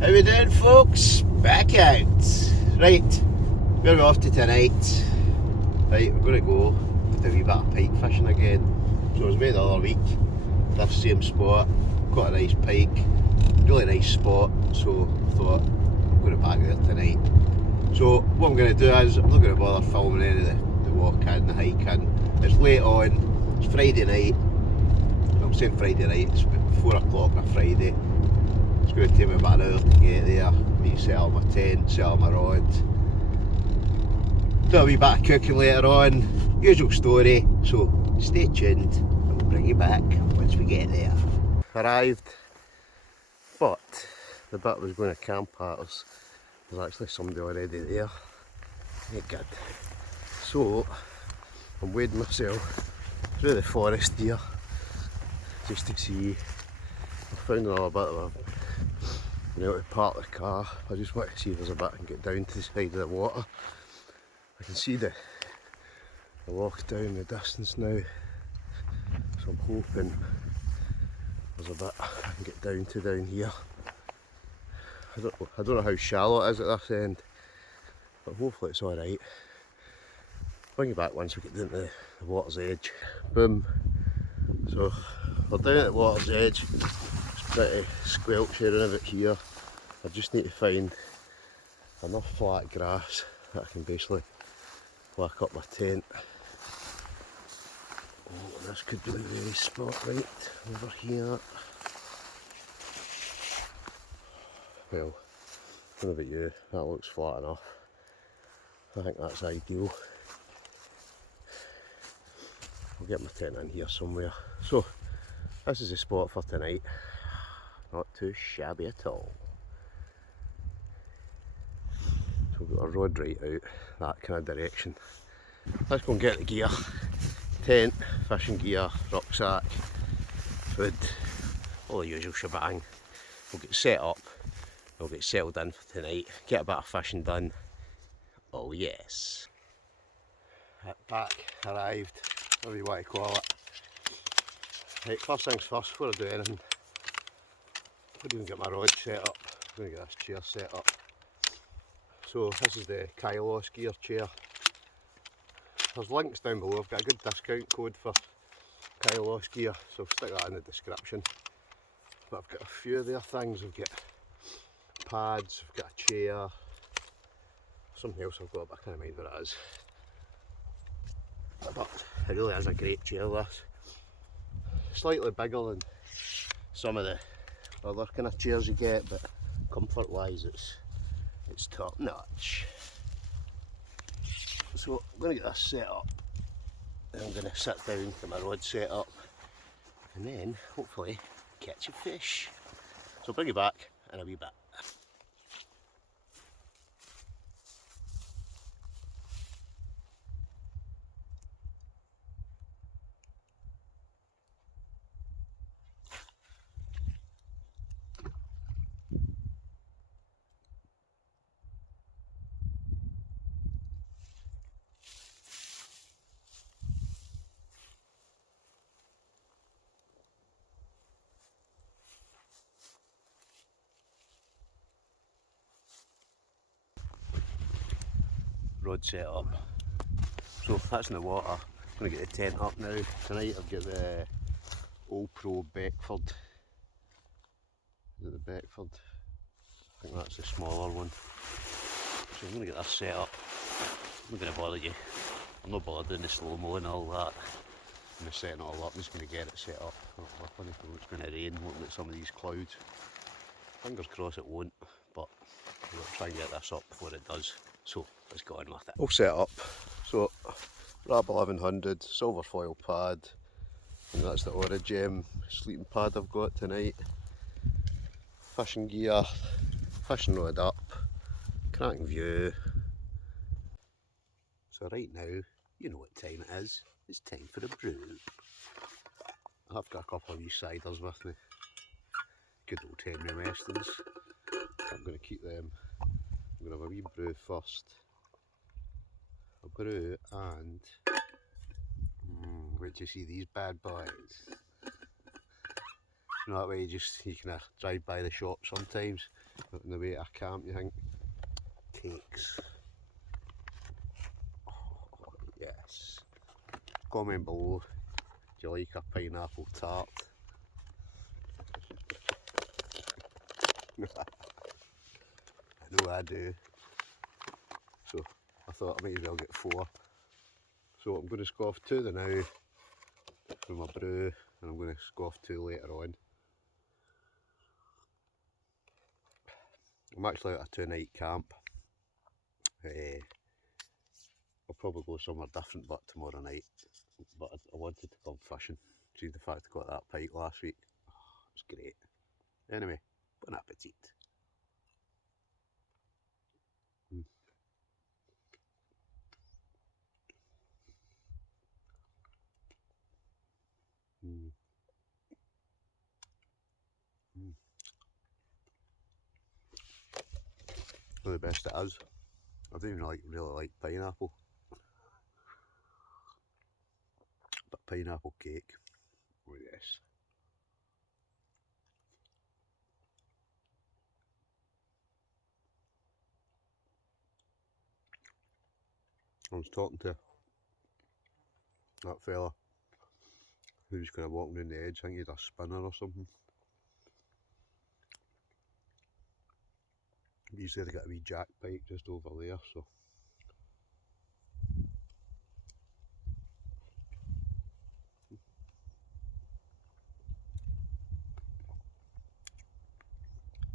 How we doing, folks? Back out. Right, where are we off to tonight? Right, we're going to go do a wee bit of pike fishing again. So I was away the other week, this same spot, got a nice pike, really nice spot, so I thought I'm going to back there tonight. So what I'm going to do is, I'm not going to bother filming any of the walk in, the hike in. It's late on, it's Friday night. I'm saying Friday night, it's about 4 o'clock on a Friday. It's going to take me about an hour to get there. Need to set up my tent, set up my rod. Do a wee bit of cooking later on. Usual story, so stay tuned and we'll bring you back once we get there. Arrived, but the bit I was going to camp at was there's actually somebody already there. Thank God. So I'm wading myself through the forest here just to see. I found another bit of been able to park the car. I just want to see if there's a bit I can get down to the side of the water. I can see the loch down in the distance now, so I'm hoping there's a bit I can get down to down here. I don't know how shallow it is at this end, but hopefully it's alright. Bring you back once we get down to the water's edge. Boom. So we're down at the water's edge. It's pretty squelchy around about here. I just need to find enough flat grass that I can basically whack up my tent. Oh, this could be the very spot right over here. Well, I don't know about you, that looks flat enough. I think that's ideal. I'll get my tent in here somewhere. So, this is the spot for tonight. Not too shabby at all. So we've got a rod right out, that kind of direction. Let's go and get the gear. Tent, fishing gear, rucksack, food, all the usual shebang. We'll get set up, we'll get settled in for tonight, get a bit of fishing done. Oh yes. Back, arrived, whatever you want to call it. Right, first things first, before I do anything, I'm going to get my rod set up. I'm going to get this chair set up. So this is the Kylos gear chair. There's links down below. I've got a good discount code for Kylos gear, so I'll stick that in the description. But I've got a few of their things. I've got pads, I've got a chair, something else I've got, but I can't mind what it is. But it really is a great chair, this. Slightly bigger than some of the other kind of chairs you get, but comfort wise it's top notch. So I'm going to get this set up, and I'm going to sit down, get my rod set up, and then hopefully catch a fish. So I'll bring you back in a wee bit. Rod set up. So that's in the water. I'm going to get the tent up now. Tonight I've got the Pro Beckford. Is it the Beckford? I think that's the smaller one. So I'm going to get that set up. I'm not going to bother you. I'm not bothered doing the slow-mo and all that. I'm just setting it all up. I'm just going to get it set up. It's going to rain, looking at some of these clouds. Fingers crossed it won't, but we'll try and get this up before it does. So let's go on with it. All set up. So Rab 1100, silver foil pad, and that's the Origem sleeping pad I've got tonight. Fishing gear, fishing rod up, cracking view. So right now, you know what time it is. It's time for a brew. I've got a couple of wee ciders with me. Good old Henry Westons. I'm going to keep them. I'm going to have a wee brew first. A brew and wait till you see these bad boys. You know, that way you kind of drive by the shop sometimes, but on the way to a camp you think, cakes. Oh, yes. Comment below, do you like a pineapple tart? I know I do. So I thought I might as well get 4. So I'm going to scoff 2 the now for my brew, and I'm going to scoff 2 later on. I'm actually at a 2-night camp. I'll probably go somewhere different but tomorrow night. But I wanted to come fishing. See the fact I got that pike last week. Oh, it was great. Anyway, bon appetit. Mm. Mm. Mm. One of the best it is. I don't even really like pineapple. But pineapple cake. Oh yes. I was talking to that fella who was kind of walking down the edge. I think he had a spinner or something. He said he got a wee jack pike just over there, so.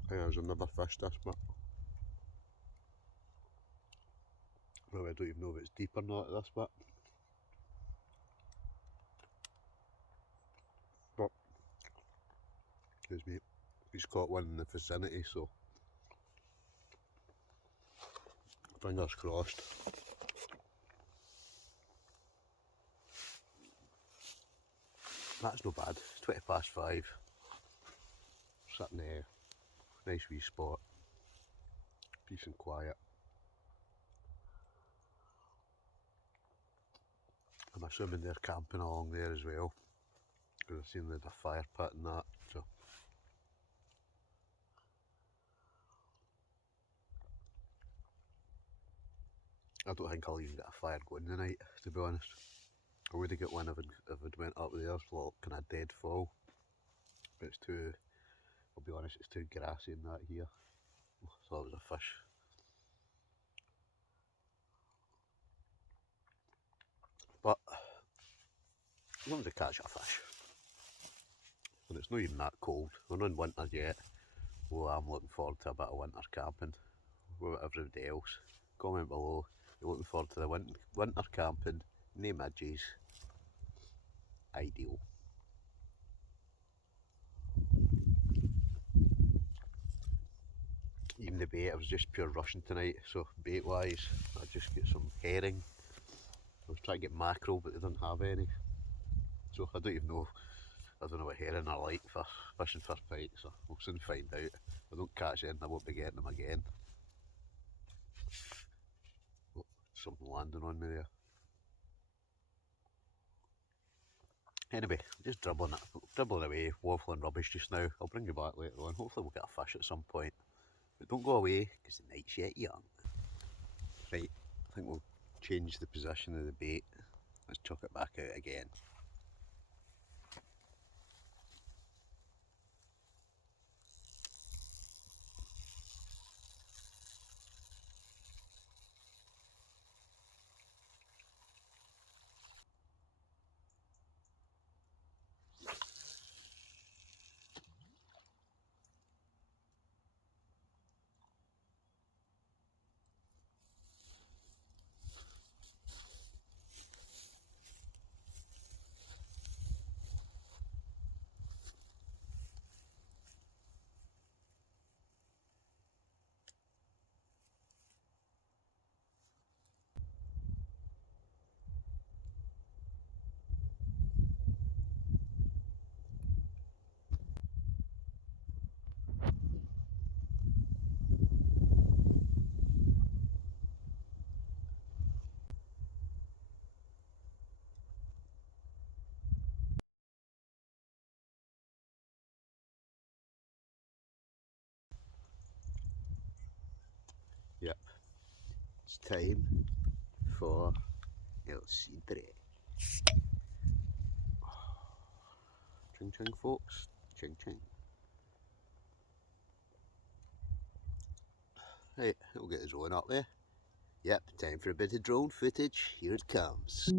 I think I've never fished this, but I don't even know if it's deep or not at this bit. But he's caught one in the vicinity, so fingers crossed. That's no bad. It's 20 past 5. Sitting there, nice wee spot, peace and quiet. I'm assuming they're camping along there as well, because I've seen the fire pit and that. So I don't think I'll even get a fire going tonight, to be honest. I would have got one if it went up there, so kind of dead fall. But it's too, I'll be honest, it's too grassy and that here. So it was a fish. But as long as I catch a fish, and it's not even that cold. We're not in winter yet. Well, I'm looking forward to a bit of winter camping with everybody else. Comment below. You're looking forward to the winter camping, no midges. Ideal. Even the bait, I was just pure rushing tonight, so bait wise, I just get some herring. I was trying to get mackerel, but they don't have any. So I don't even know, I don't know what herring are like for fishing for pike, so we'll soon find out. If I don't catch any, I won't be getting them again. Oh, something landing on me there. Anyway, just dribbling away, waffling rubbish just now. I'll bring you back later on. Hopefully we'll get a fish at some point. But don't go away, because the night's yet young. Right, I think we'll change the position of the bait. Let's chuck it back out again. Yep, it's time for El Cidre. Ching ching folks, ching ching. Right, we'll get his own up there. Yep, time for a bit of drone footage, here it comes.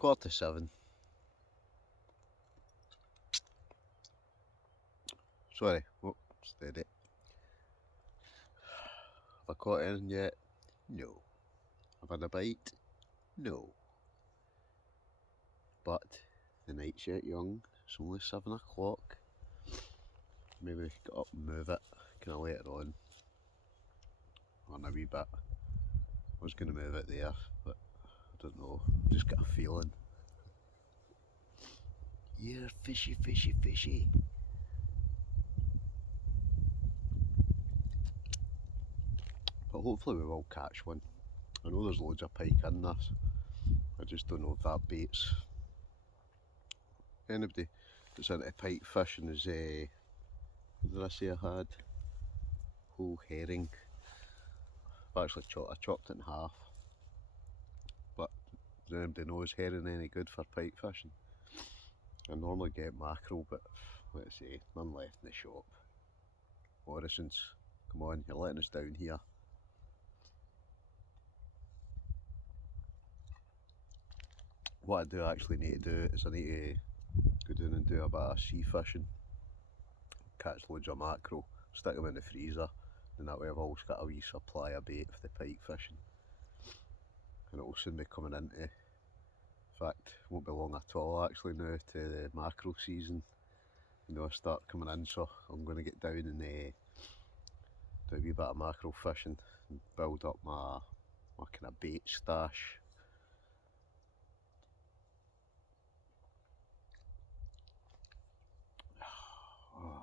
7:15. Sorry, oh, steady. Have I caught anything yet? No. Have I had a bite? No. But the night's yet young, it's only 7 o'clock. Maybe get up and move it, kind of later on a wee bit. I was going to move it there, but I don't know, just got a feeling. Yeah, fishy, fishy, fishy. But hopefully we will catch one. I know there's loads of pike in this. I just don't know if that baits. Anybody that's into pike fishing is, what did I say I had? Whole herring. I've actually chopped it in half. But does anybody know is herring any good for pike fishing? I normally get mackerel, but let's say none left in the shop. Morrison's, come on, you're letting us down here. What I do actually need to do is I need to go down and do a bit of sea fishing, catch loads of mackerel, stick them in the freezer, and that way I've always got a wee supply of bait for the pike fishing. And it will soon be coming into, in fact, it won't be long at all actually now to the mackerel season. You know, I start coming in, so I'm going to get down and do a wee bit of mackerel fishing and build up my kind of bait stash. Oh,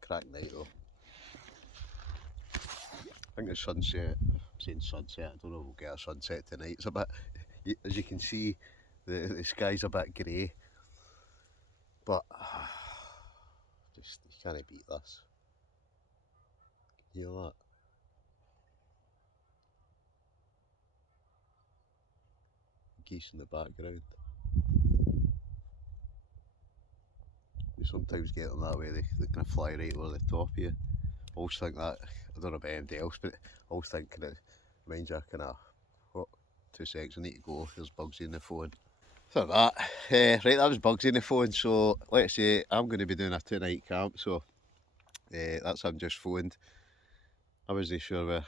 crack night though. I think it's sunset. I'm saying sunset, I don't know if we'll get a sunset tonight. It's a bit, as you can see, the sky's a bit grey, but just you can't beat this. You know that? Geese in the background. You sometimes get them that way, they kind of fly right over the top of you. I always think that, I don't know about anybody else, but I always think kind of reminds you kind of, what, 2 seconds, I need to go, there's Bugsy in the phone. So that, right, that was Bugsy in the phone, so let's say I'm going to be doing a 2-night camp, so that's him just phoned. I wasn't sure where,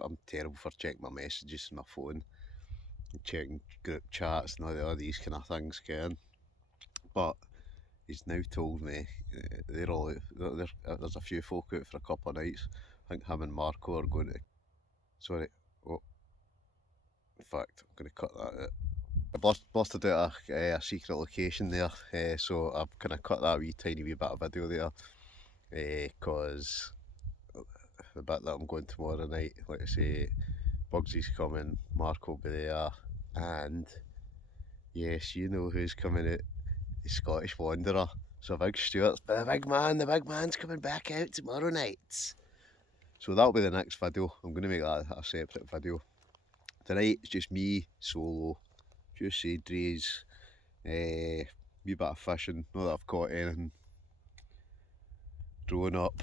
I'm terrible for checking my messages on my phone, checking group chats and all these kind of things, Ken. But he's now told me there's a few folk out for a couple of nights. I think him and Marco are going to, sorry, oh, in fact, I'm going to cut that out. I busted out a secret location there, so I've kind of cut that tiny wee bit of video there, because the bit that I'm going tomorrow night, like I say, Bugsy's coming, Marco will be there, and yes, you know who's coming out, the Scottish Wanderer. So Big Stuart's, but the big man's coming back out tomorrow night. So that'll be the next video. I'm going to make that a separate video. Tonight it's just me, solo, a few seedries, wee bit of fishing, not that I've caught anything. Drone up,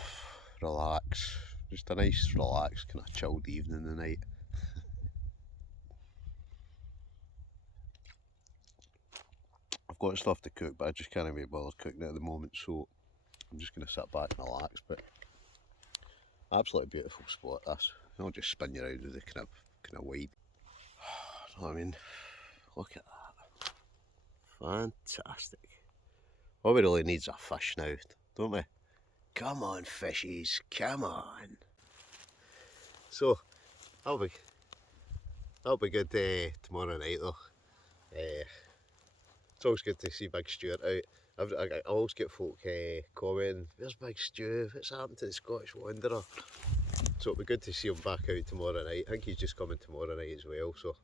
relax, just a nice relaxed kind of chilled evening tonight. I've got stuff to cook, but I just can't be bothered cooking it at the moment, so I'm just going to sit back and relax. But absolutely beautiful spot this. I'll just spin you around with the kind of wide. You know what I mean? Look at that. Fantastic. All we really needs a fish now, don't we? Come on, fishies, come on. So that'll be good tomorrow night though. It's always good to see Big Stuart out. I always get folk commenting, "Where's Big Stu? What's happened to the Scottish Wanderer?" So it'll be good to see him back out tomorrow night. I think he's just coming tomorrow night as well. So,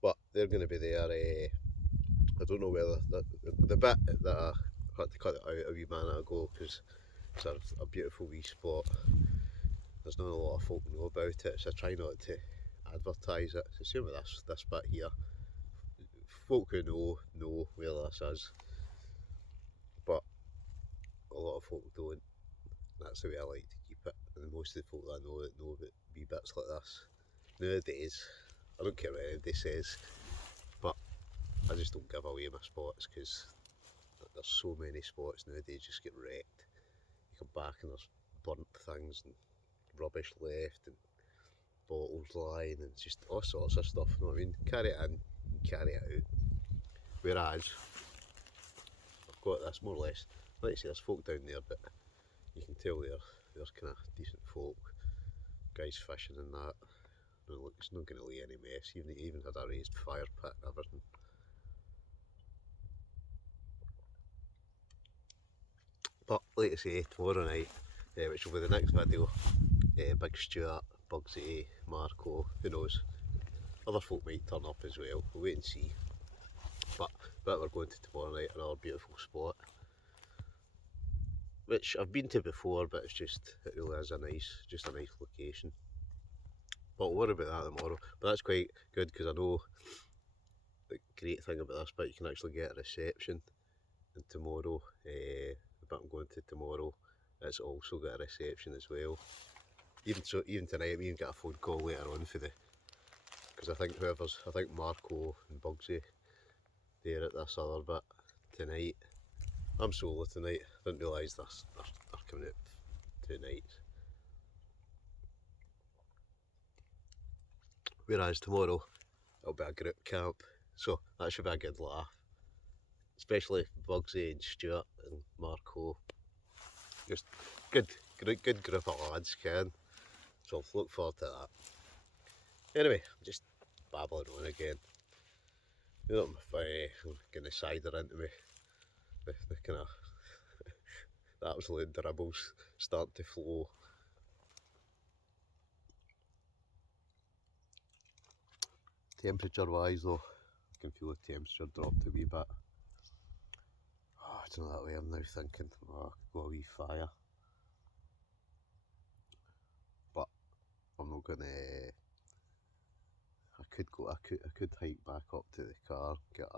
but they're going to be there. I don't know whether the bit that I had to cut it out a wee minute ago because it's a beautiful wee spot. There's not a lot of folk know about it, so I try not to advertise it. It's the same with this bit here. Folk who know where this is, but a lot of folk don't. That's the way I like to keep it. And most of the folk that I know about wee bits like this nowadays, I don't care what anybody says, but I just don't give away my spots because there's so many spots nowadays just get wrecked. You come back and there's burnt things and rubbish left and bottles lying and just all sorts of stuff, you know what I mean? Carry it in and carry it out. Whereas I've got this more or less, like I say, there's folk down there, but you can tell they're kind of decent folk, guys fishing and that. No, look, it's not going to lay any mess, even had a raised fire pit and everything. But like I say, tomorrow night, which will be the next video, Big Stuart, Bugsy, Marco, who knows, other folk might turn up as well, we'll wait and see. But we're going to tomorrow night, another beautiful spot, which I've been to before, but it really is a nice location. But we'll worry about that tomorrow. But that's quite good because I know the great thing about this bit, you can actually get a reception. And tomorrow, the bit I'm going to tomorrow, it's also got a reception as well. Even tonight, we even get a phone call later on for because I think Marco and Bugsy, they're at this other bit tonight. I'm solo tonight. I didn't realise they're coming out 2 nights. Whereas tomorrow it'll be a group camp, so that should be a good laugh. Especially Bugsy and Stuart and Marco. Just good group of lads, Ken. So I'll look forward to that. Anyway, I'm just babbling on again. You know, I'm getting the cider into me. The kind of the absolute dribbles start to flow. Temperature wise though, I can feel the temperature dropped a wee bit. Oh, I don't know that way. I'm now thinking, oh, I could go a wee fire, but I'm not gonna. I could hike back up to the car, I've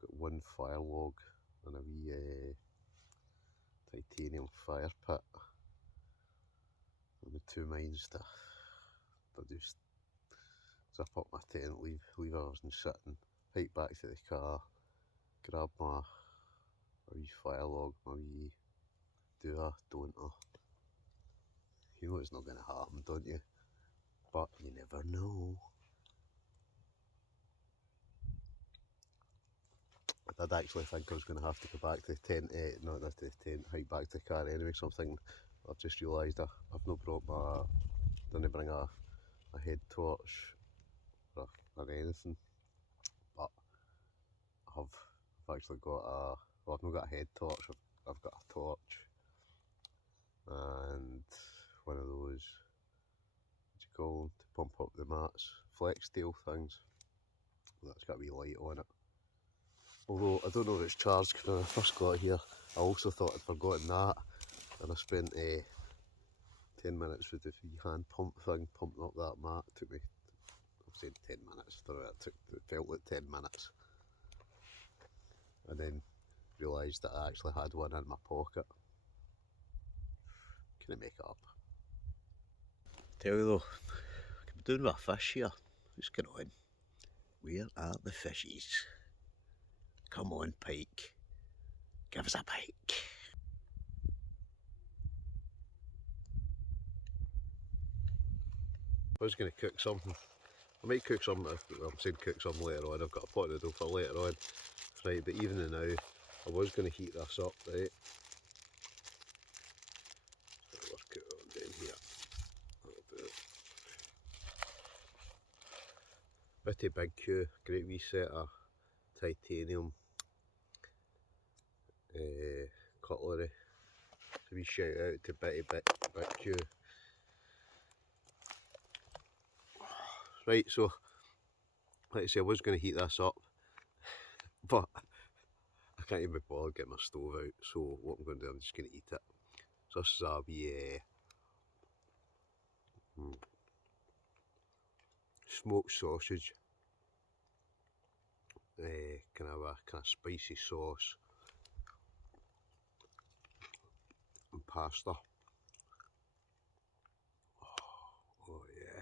got one fire log and a wee titanium fire pit, and the 2 mines to just zip up my tent, leave everything sitting, hike back to the car, grab my wee fire log, my wee don't I? You know it's not going to happen, don't you? But you never know. I did actually think I was going to have to go back to the tent, not to the tent, hike back to the car anyway, something I've just realised I've not brought didn't bring a head torch or anything, but I've actually got I've not got a head torch, I've got a torch and one of those, what do you call them, to pump up the mats, Flextail things. That's got a wee light on it. Although I don't know if it's charged, because when I first got here I also thought I'd forgotten that, and I spent 10 minutes with the wee hand pump thing pumping up that mat. It took me, I've said 10 minutes, it felt like 10 minutes. And then realised that I actually had one in my pocket. Can I make it up? Tell you though, I'm doing with a fish here. What's going on? Where are the fishies? Come on, pike. Give us a pike. I was going to cook something. I might cook something, I'm saying cook something later on. I've got a pot noodle for later on. Right, but even now, I was going to heat this up, right? I'll work it on down here. Bitty big Q, great wee set of titanium cutlery. So we shout out to Bitty Big Q. Right, so like I say, I was going to heat this up, but I can't even bother getting my stove out. So what I'm going to do, I'm just going to eat it. So this is a wee smoked sausage, kind of spicy sauce and pasta. Oh yeah.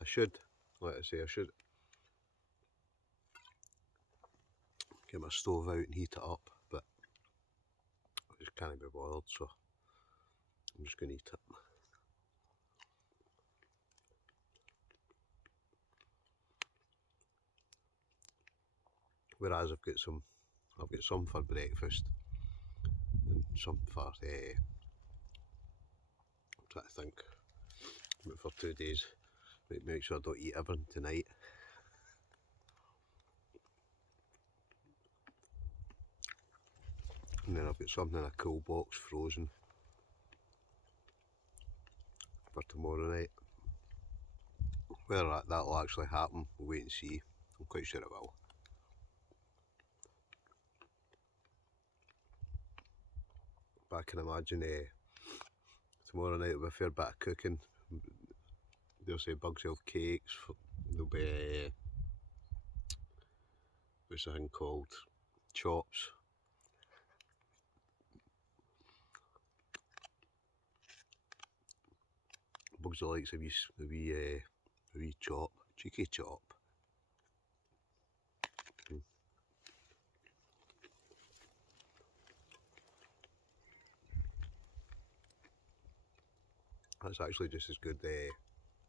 I should, like I say, I should get my stove out and heat it up, but I just can't be bothered, so I'm just going to eat it. Whereas I've got some for breakfast and some for I'm trying to think, for 2 days. Make sure I don't eat everything tonight. And then I've got something in a cool box frozen for tomorrow night. Whether that'll actually happen, we'll wait and see. I'm quite sure it will. But I can imagine tomorrow night will be a fair bit of cooking. They'll say bugs will have cakes, there'll be what's the thing called? Chops. Bugs likes a wee chop, cheeky chop. That's actually just as good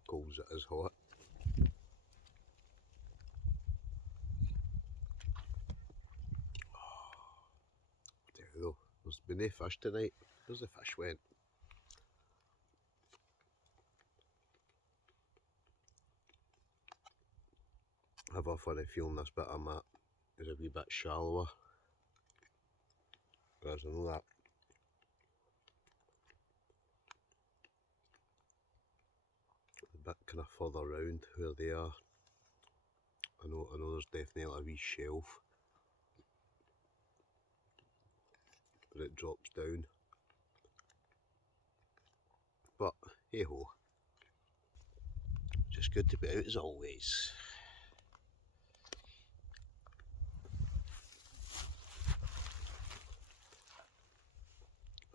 cold as it is hot. There we go. There's been no fish tonight. Where's the fish went? I have a funny feeling this bit I'm at is a wee bit shallower. Whereas I know that the bit kind of further round where they are, I know there's definitely a wee shelf, but it drops down. But hey ho, just good to be out as always.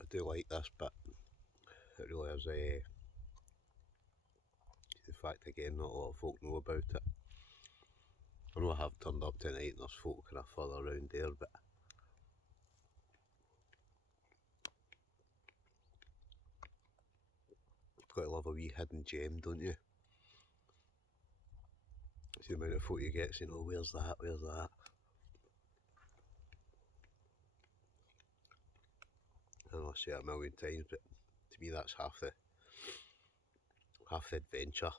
I do like this bit. It really is the fact again not a lot of folk know about it. I know I have turned up tonight and there's folk kind of further around there, but you've got to love a wee hidden gem, don't you? See the amount of folk you get saying, oh, where's that, where's that? I know I say it a million times, but to me that's half the adventure.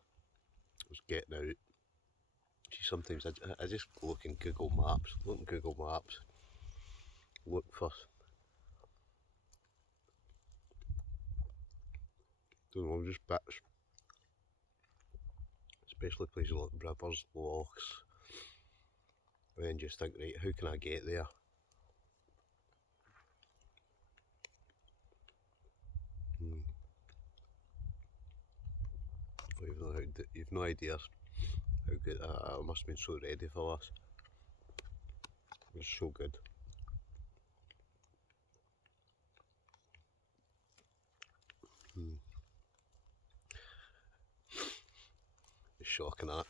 Was getting out. See, sometimes I just look in Google Maps, look for, don't know, just bits, especially places like rivers, lochs, and then just think, right, how can I get there? You've no idea how good, I must have been so ready for this. It was so good. It's shocking that.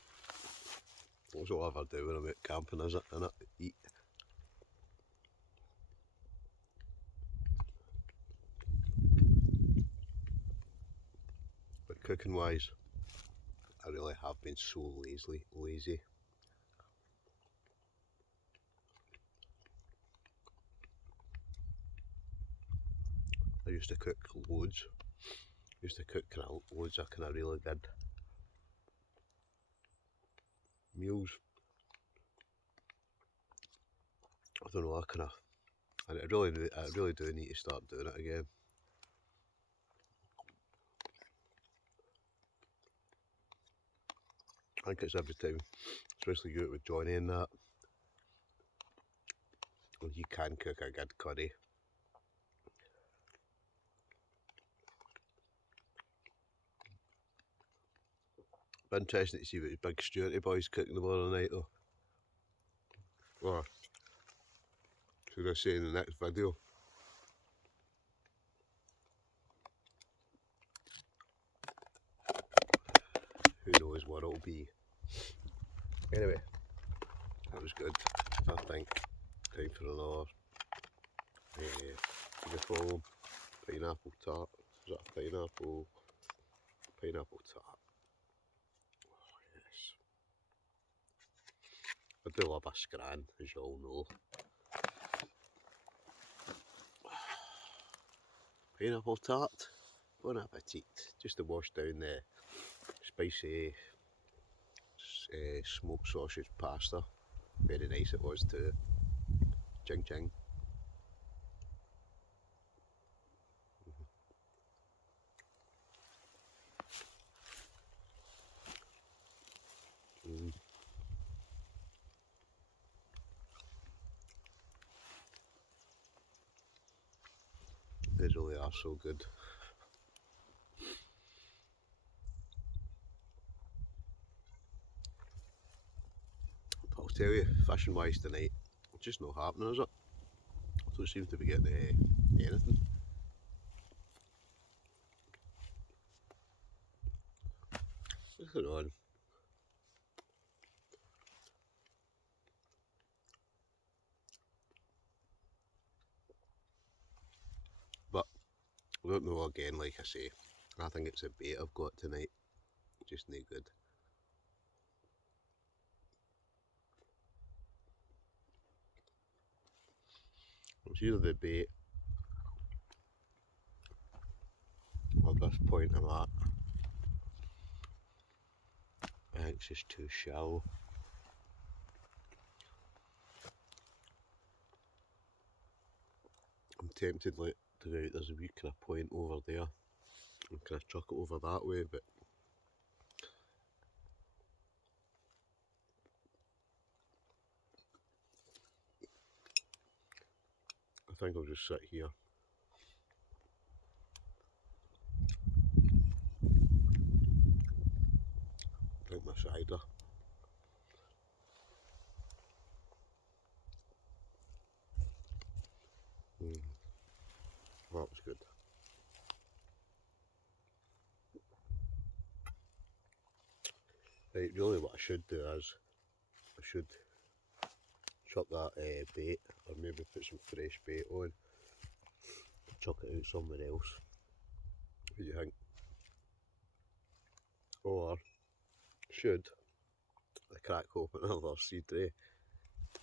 That's all I ever do when I'm out camping, is it? And eat. But cooking wise, I really have been so lazy. I used to cook loads. Loads of kind of really good meals. I don't know, I really do need to start doing it again. I think it's every time, especially you out with Johnny and that, when he can cook a good curry. Be interesting to see what his big Stuarty boy's cooking tomorrow night though. Or should I say in the next video? who knows what it'll be. Anyway, that was good. I think time for another beautiful pineapple tart. Is that a pineapple? Pineapple tart. Oh yes. I do love a scran, as you all know. Pineapple tart. Bon appetit. Just to wash down the spicy smoked sausage pasta. Very nice it was too. Ching ching. They really are so good. But I'll tell you, fishing wise tonight, it's just not happening, is it? I don't seem to be getting anything. What's going on? But I don't know, again, like I say, I think it's a bait I've got tonight. Just no good. It's either the bait or this point I'm at. I think it's just too shallow. I'm tempted like to go out, there's a wee kind of point over there and kind of chuck it over that way, but I think I'll just sit here. Drink my cider. That was good. Right, really what I should do is, I should chuck that bait, or maybe put some fresh bait on, chuck it out somewhere else. What do you think? Or should I crack open another seed tray?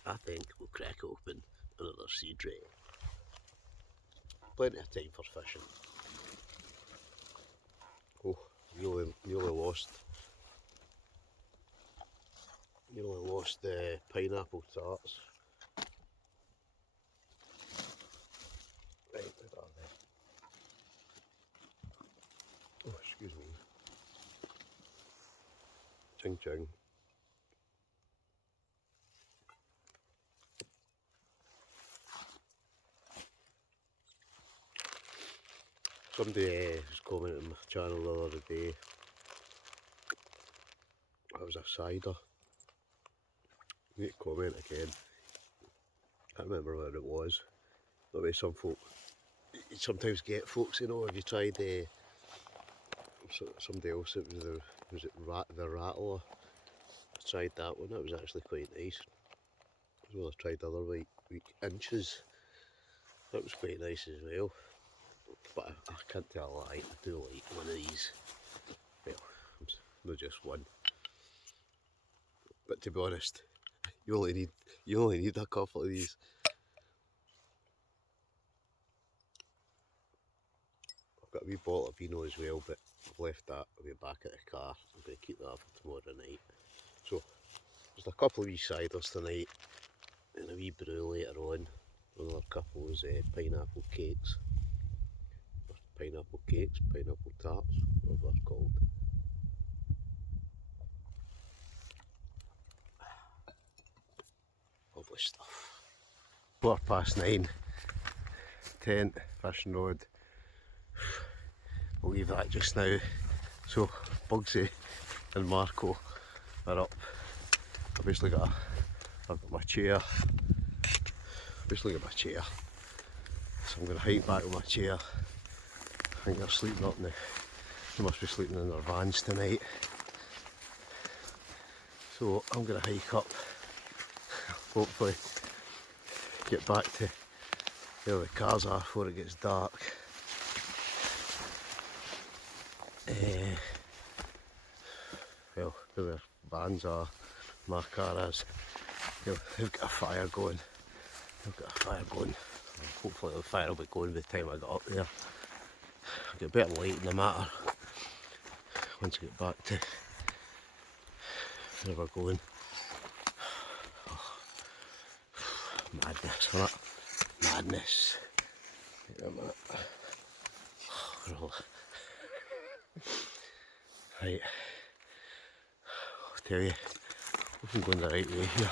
I think we'll crack open another seed tray. Plenty of time for fishing. Oh, nearly lost the pineapple tarts. Right, where are they? Oh, excuse me. Ching ching. Somebody was commenting on my channel the other day. That was a cider. You need to comment again. I can't remember where it was. The way some folk, you sometimes get folks, you know, have you tried somebody else, was it the Rattler? I tried that one, that was actually quite nice. As well, I tried other week inches. That was quite nice as well. But I can't tell a lie, I do like one of these. Well, not just one. But to be honest, you only need a couple of these. I've got a wee bottle of vino as well, but I've left that. I'll be back at the car. I'm going to keep that for tomorrow night. So there's a couple of wee ciders tonight and a wee brew later on. Another couple is pineapple cakes. Pineapple cakes, pineapple tarts, whatever they're called. Lovely stuff. 9:15, tent, fishing rod. We'll leave that just now. So Bugsy and Marco are up. I've got my chair. So I'm going to hike back with my chair. I think they're sleeping up now. They must be sleeping in their vans tonight. So I'm going to hike up, hopefully get back to where the cars are before it gets dark. Well, where the vans are, my car is. They've got a fire going. Hopefully the fire will be going by the time I get up there. I'll get better light in the matter once I get back to where we're going. Madness, isn't it? Madness. Wait a minute. Right. I'll tell you, I'm going the right way here.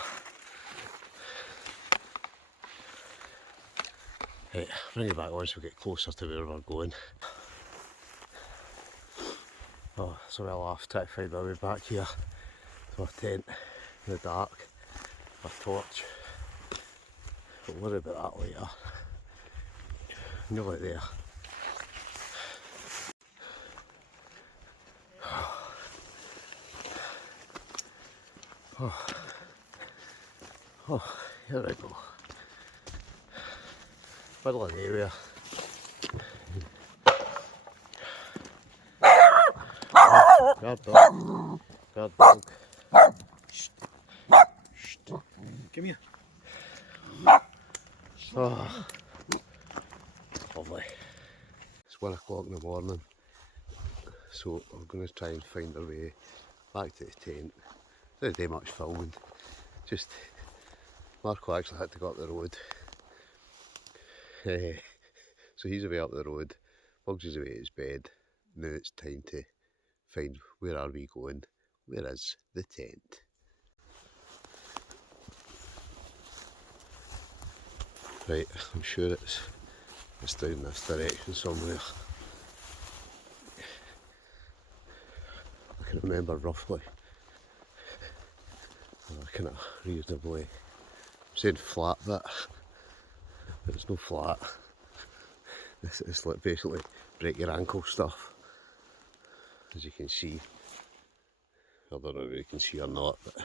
Right, I'll bring you back once we get closer to where we're going. Oh, it's a real laugh trying to find my way back here to our tent in the dark, our torch. But worry about that later. Nearly there. Oh, here we go. Middle of nowhere. Guard dog. Guard dog. Shh. Shh. Come here. Oh, lovely. It's 1 o'clock in the morning, so we're going to try and find our way back to the tent. Didn't do much filming, just Marco actually had to go up the road. So he's away up the road, Bugsy's away at his bed. Now it's time to find where are we going, where is the tent. Right, I'm sure it's down this direction somewhere. I can remember roughly. I kind of reasonably, I'm saying flat bit, but it's no flat. It's like basically break your ankle stuff, as you can see. I don't know if you can see or not, but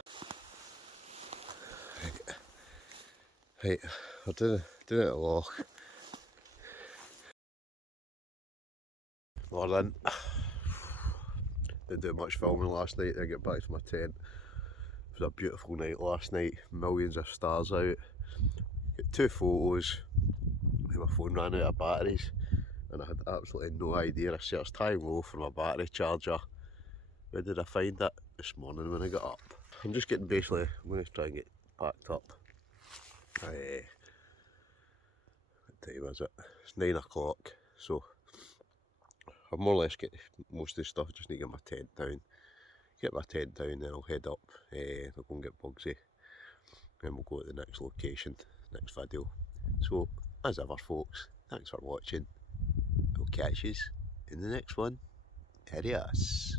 right, we're doing it at loch. Morning. Didn't do much filming last night. I got back to my tent. It was a beautiful night last night. Millions of stars out. Got 2 photos. My phone ran out of batteries, and I had absolutely no idea. I searched high and low for my battery charger. Where did I find it? This morning when I got up. I'm just getting basically, I'm going to try and get packed up. What time is it? It's 9 o'clock, so I've more or less got most of the stuff. I just need to get my tent down. Get my tent down, then I'll head up. I'll go and get Bugsy, and we'll go to the next location, next video. So, as ever folks, thanks for watching. I'll catch you in the next one. Adios.